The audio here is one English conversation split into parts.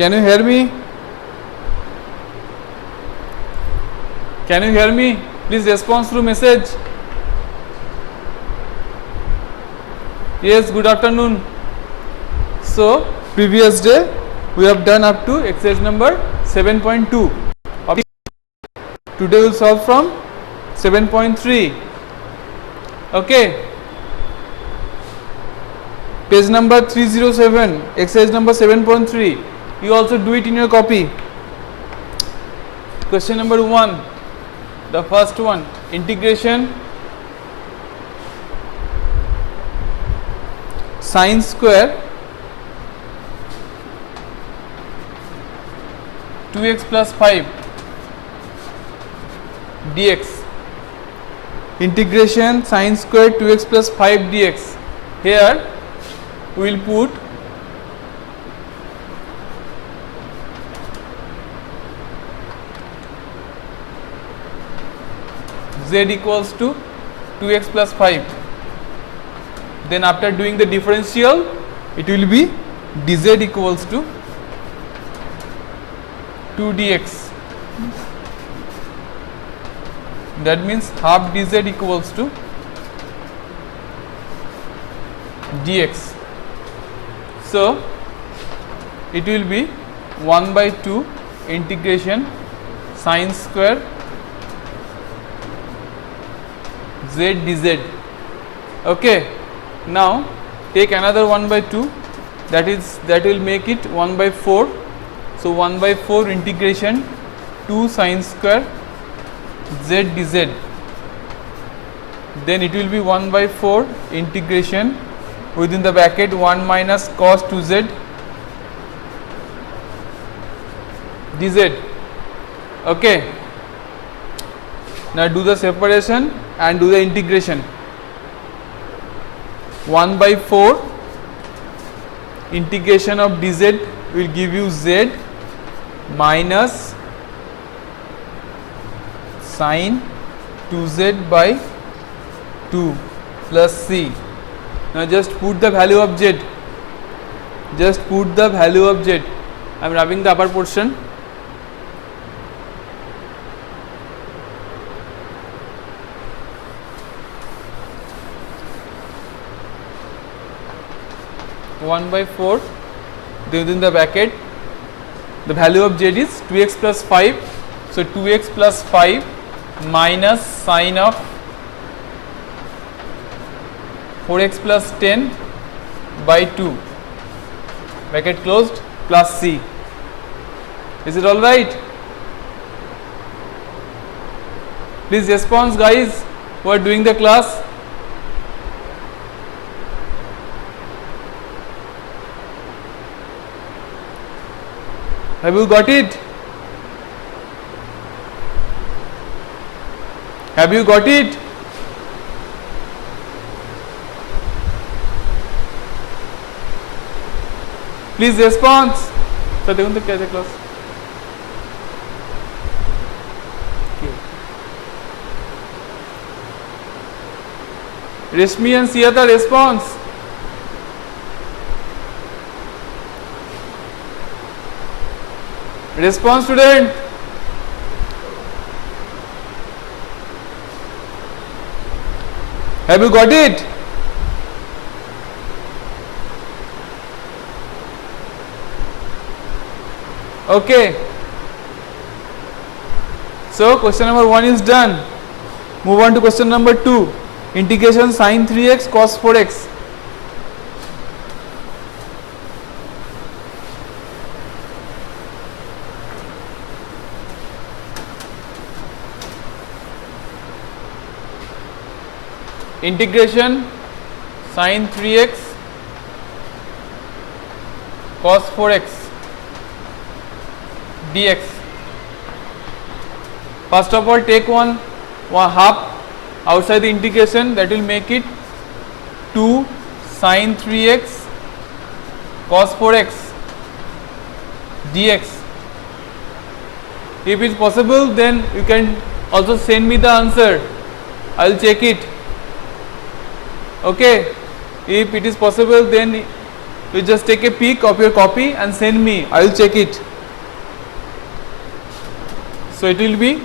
Can you hear me? Can you hear me? Please respond through message. Yes, good afternoon. So previous day we have done up to exercise number 7.2. Today we will solve from 7.3. Okay. Page number 307, exercise number 7.3. You also do it in your copy. Question number 1, the first one, integration sine square 2x plus 5 dx. Integration sine square 2x plus 5 dx. Here we will put z equals to 2x plus 5. Then after doing the differential, it will be dz equals to 2 dx. That means half dz equals to dx. So it will be 1 by 2 integration sine square z dz. Okay. Now take another 1 by 2, that will make it 1 by 4. So 1 by 4 integration 2 sine square z dz. Then it will be 1 by 4 integration within the bracket 1 minus cos 2z dz. Okay. Now do the separation and do the integration. 1 by 4 integration of dz will give you z minus sine 2z by 2 plus c. Now just put the value of z. Just put the value of z. I am rubbing the upper portion. One by 4. Then within the bracket, the value of z is 2x plus 5. So 2x plus 5 minus sine of 4x plus 10 by 2, bracket closed, plus c. Is it all right? Please respond, guys, who are doing the class. Have you got it? Have you got it? Please respond. Sir देखो तो कैसे class Reshmi and Siyata response. Response, student. Have you got it? Okay. So question number 1 is done. Move on to question number 2. Integration sine 3x cos 4x. Integration sine 3x cos 4x dx. First of all, take one half outside the integration, that will make it 2 sine 3x cos 4x dx. If it is possible, then you can also send me the answer. I will check it. Okay. If it is possible, then You just take a peek of your copy and send me. I will check it. So it will be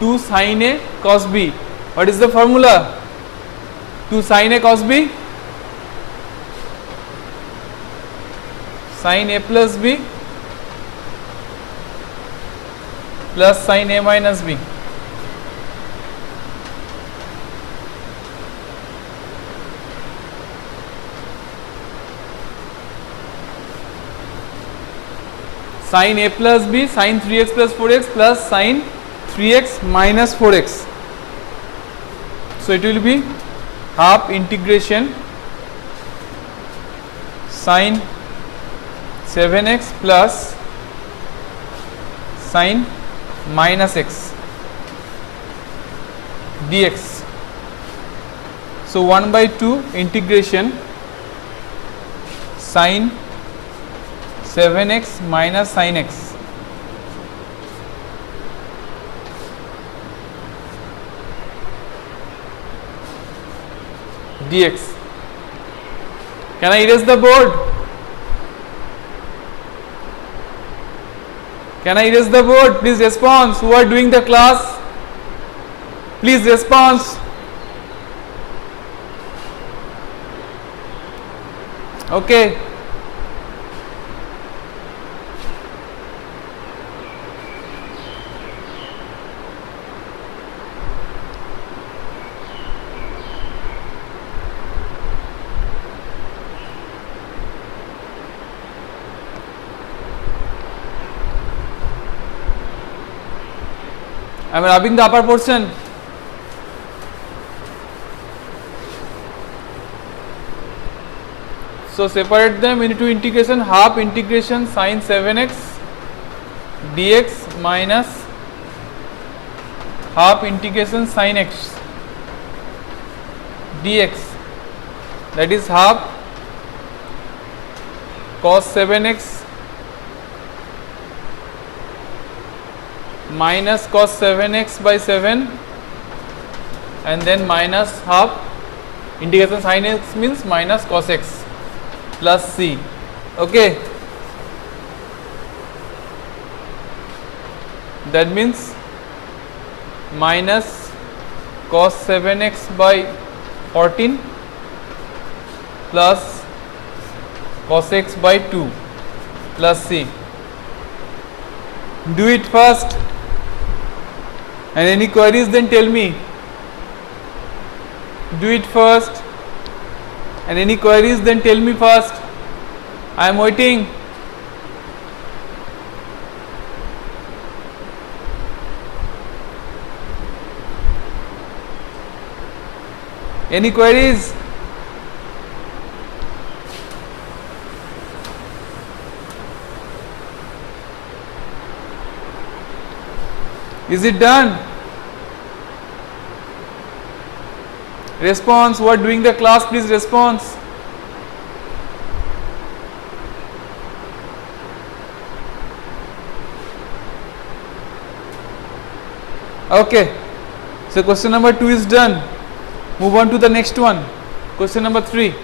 2 sin A cos B. What is the formula? 2 sin A cos B, sin A plus B plus sin A minus B. Sin A plus B, sin 3x plus 4x plus sin 3x minus 4x. So it will be half integration sin 7x plus sin minus x dx. So 1 by 2 integration sin 7x minus sin x dx. Can I erase the board? Can I erase the board? Please respond. Who are doing the class? Please respond. Okay. I am rubbing the upper portion. So separate them into integration, half integration sin 7x dx minus half integration sin x dx, that is half cos 7x minus cos 7x by 7 and then minus half integration sin x means minus cos x plus c. Okay, that means minus cos 7x by 14 plus cos x by 2 plus c. Do it first. And any queries, then tell me. Do it first. And any queries, then tell me first. I am waiting. Any queries? Is it done? Response. Who are doing the class, please response. Okay. So question number 2 is done. Move on to the next one. Question number 3.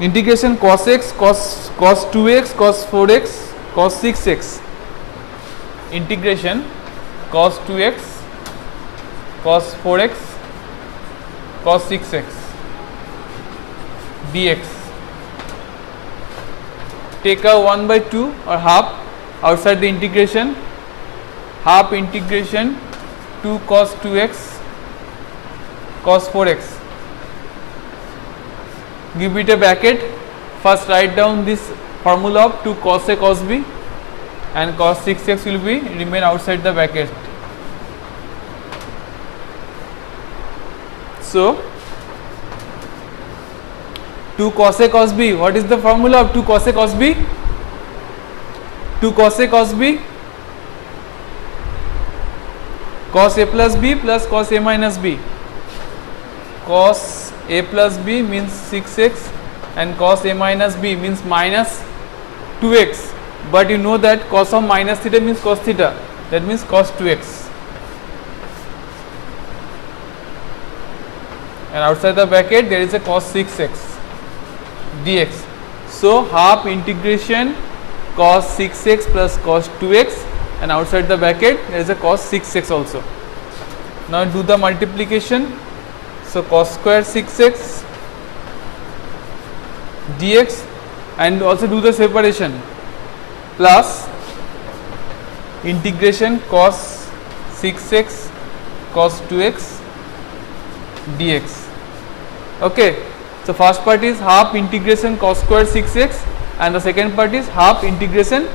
Integration cos x, cos 2x, cos 4x, cos 6x. Integration cos 2x, cos 4x, cos 6x dx. Take a 1 by 2 or half outside the integration. Half integration 2 cos 2x, cos 4x. Give it a bracket. First write down this formula of 2 cos A cos B and cos 6x will be remain outside the bracket. So 2 cos A cos B, what is the formula of 2 cos A cos B? 2 cos A cos B, cos A plus B plus cos A minus B. Cos A plus B means 6x and cos A minus B means minus 2x, but you know that cos of minus theta means cos theta, that means cos 2x. and outside the bracket there is a cos 6x dx. So half integration cos 6x plus cos 2x, and outside the bracket there is a cos 6x also. Now do the multiplication. So cos square 6x dx, and also do the separation, plus integration cos 6x cos 2x dx. Okay, so first part is half integration cos square 6x, and the second part is half integration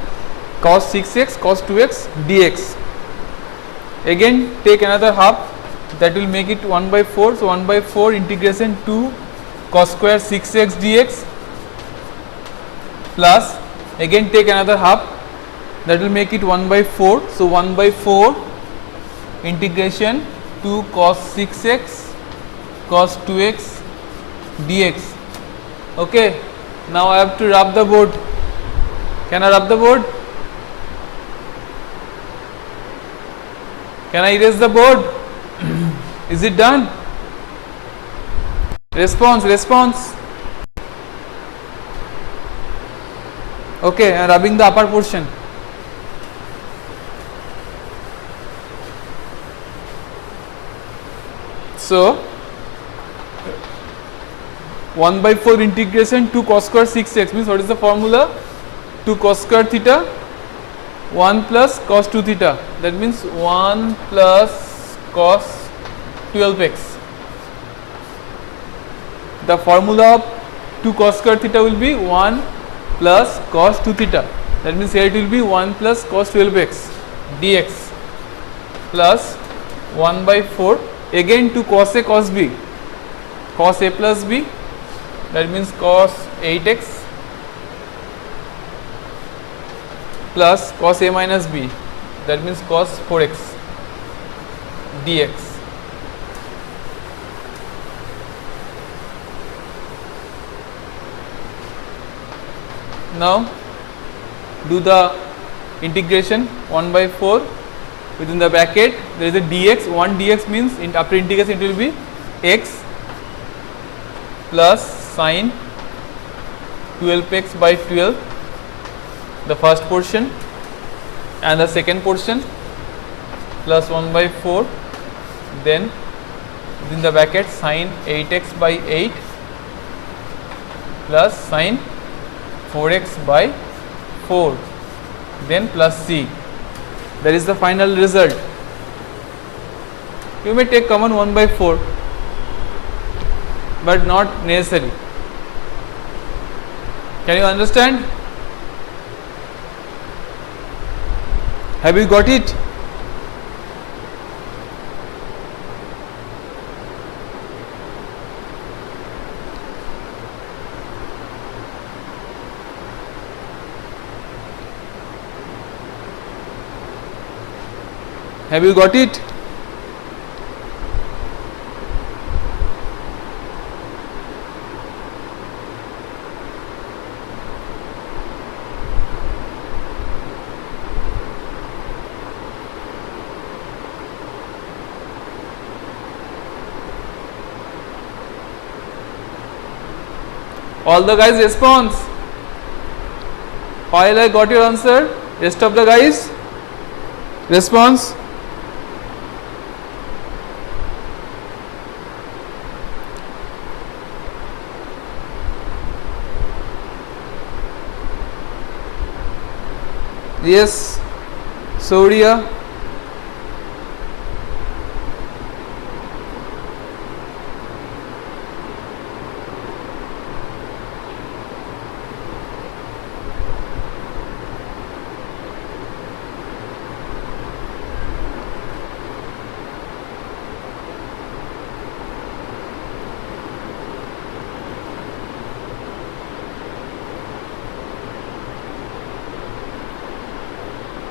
cos 6x cos 2x dx. Again take another half, that will make it 1 by 4. So 1 by 4 integration 2 cos square 6x dx, plus again take another half, that will make it 1 by 4. So 1 by 4 integration 2 cos 6x cos 2x dx. Okay, now I have to rub the board. Can I rub the board? Can I erase the board? Is it done? Response. Okay, I am rubbing the upper portion. So 1 by 4 integration 2 cos square 6x means what is the formula? 2 cos square theta 1 plus cos 2 theta, that means 1 plus cos 12x. The formula of 2 cos square theta will be 1 plus cos 2 theta, that means here it will be 1 plus cos 12x dx, plus 1 by 4 again 2 cos a cos b, cos a plus b, that means cos 8x plus cos a minus b, that means cos 4x dx. Now do the integration 1 by 4 within the bracket there is a dx. 1 dx means after integration it will be x plus sine 12x by 12, the first portion, and the second portion plus 1 by 4, then within the bracket sine 8x by 8 plus sine 4x by 4, then plus c. That is the final result. You may take common 1 by 4, but not necessary. Can you understand? Have you got it? Have you got it? All the guys response. While I got your answer, rest of the guys response. Yes, Soria.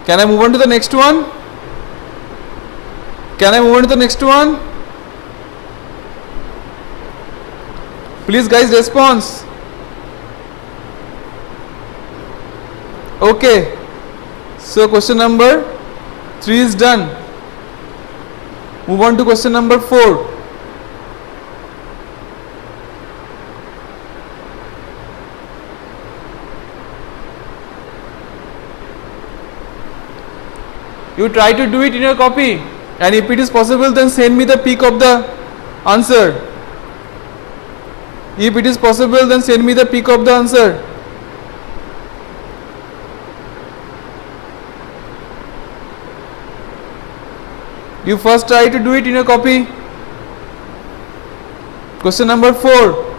Can I move on to the next one? Can I move on to the next one? Please guys, response. Okay. So question number 3 is done. Move on to question number 4. You try to do it in your copy, and if it is possible, then send me the pic of the answer. If it is possible, then send me the pic of the answer. You first try to do it in your copy. Question number 4.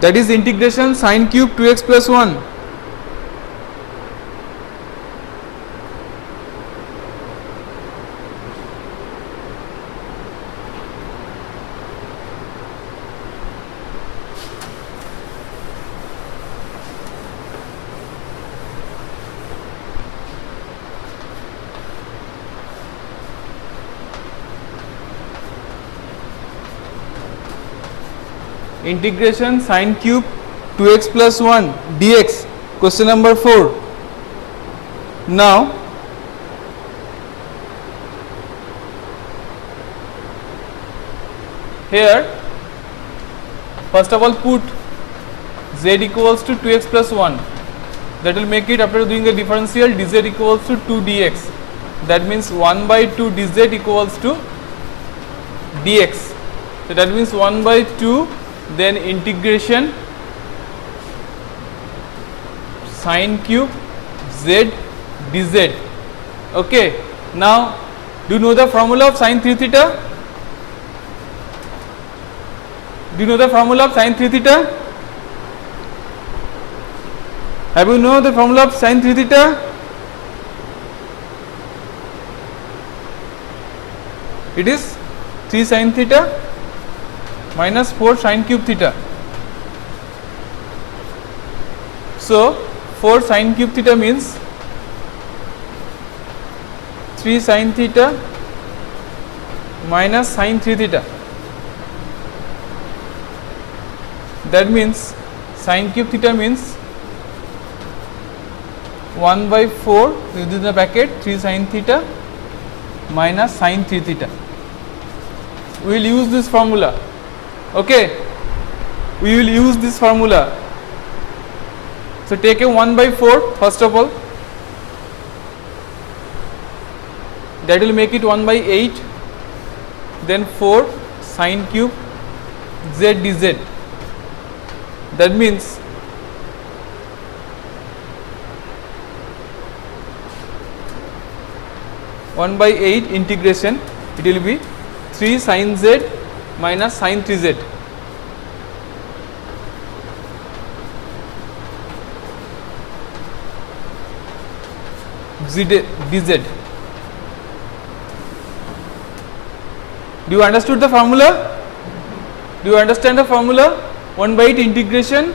That is integration sine cube 2x plus 1. Integration sine cube 2x plus 1 dx. Question number 4. Now here first of all put z equals to 2x plus 1. That will make it, after doing the differential, dz equals to 2 dx. That means 1 by 2 dz equals to dx. So that means 1 by 2, then integration sine cube z dz. Okay. Now, do you know the formula of sine 3 theta? Do you know the formula of sine 3 theta? Have you know the formula of sine 3 theta? It is 3 sine theta minus 4 sine cube theta. So 4 sine cube theta means 3 sine theta minus sine 3 theta. That means sine cube theta means 1 by 4 within the bracket 3 sine theta minus sine 3 theta. We will use this formula. Okay, we will use this formula. So take a 1 by 4 first of all. That will make it 1 by 8. Then 4 sine cube z dz. That means (1 by 8) integration, it will be 3 sine z minus sine 3z. dz. Do you understood the formula? Do you understand the formula? 1 by 8 integration,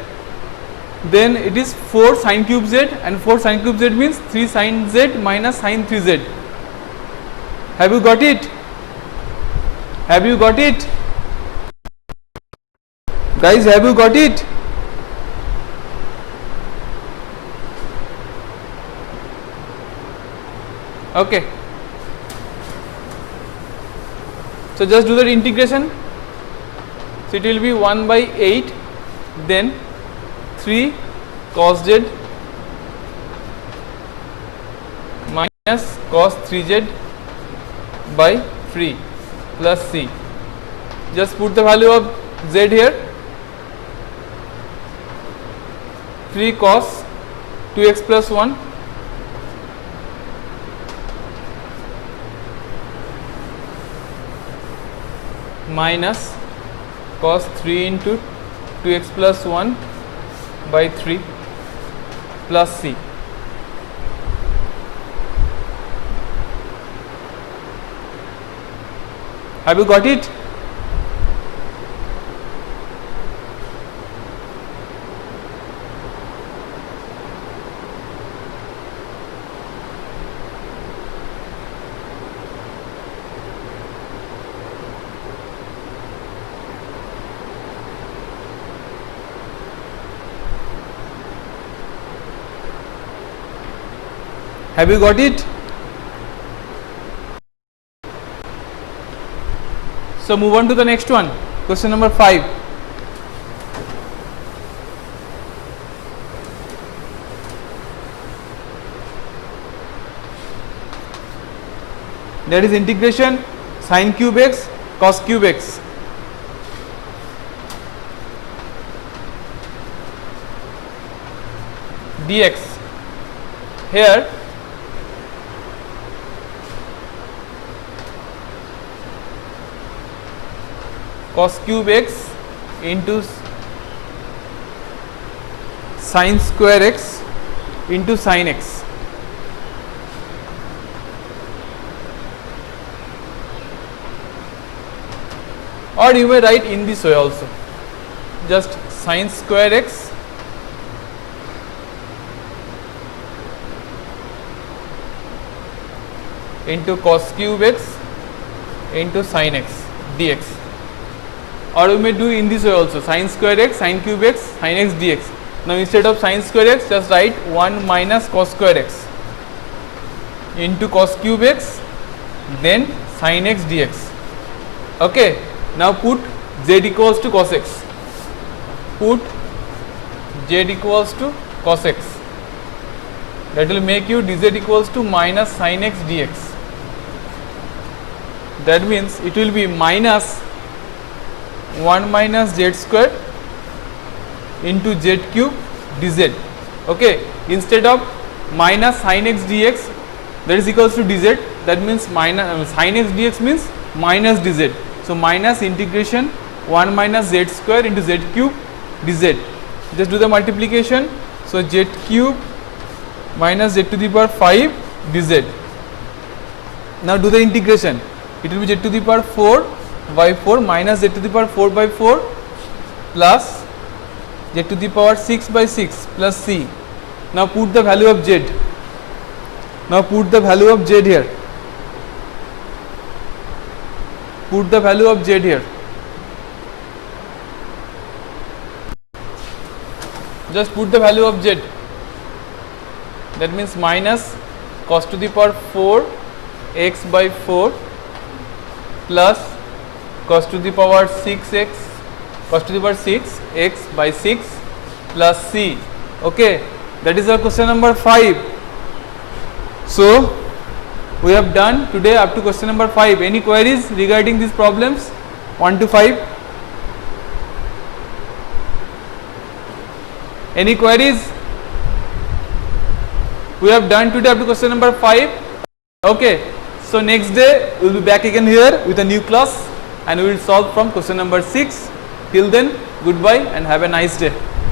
then it is 4 sine cube z, and 4 sine cube z means 3 sine z minus sine 3z. Have you got it? Have you got it? Guys, have you got it? Okay. So just do the integration. So it will be 1 by 8, then 3 cos z minus cos 3z by 3 plus c. Just put the value of z here. 3 cos 2x plus 1 minus cos 3 into 2x plus 1 by 3 plus c. Have you got it? Have you got it? So move on to the next one. Question number 5. That is integration sin cube x cos cube x. Dx. Here cos cube x into sin square x into sin x. Or you may write in this way also, just sin square x into cos cube x into sin x dx. Or you may do in this way also, sin square x sin cube x sin x dx. Now instead of sin square x, just write 1 minus cos square x into cos cube x then sin x dx. Okay. Now put z equals to cos x. Put z equals to cos x. That will make you dz equals to minus sin x dx. That means it will be minus 1 minus z square into z cube dz. Okay. Instead of minus sin x dx, that is equals to dz. That means minus sin x dx means minus dz. So minus integration 1 minus z square into z cube dz. Just do the multiplication. So z cube minus z to the power 5 dz. Now do the integration. It will be z to the power 4 by 4 minus z to the power 4 by 4 plus z to the power 6 by 6 plus c. Now put the value of z. Now put the value of z here. Put the value of z here. Just put the value of z. That means minus cos to the power 4 x by 4 plus cos to the power 6x cos to the power 6 x by 6 plus c. Okay, that is our question number 5. So we have done today up to question number 5. Any queries regarding these problems 1 to 5? Any queries? We have done today up to question number 5. Okay, so next day we will be back again here with a new class and we will solve from question number 6. Till then, goodbye and have a nice day.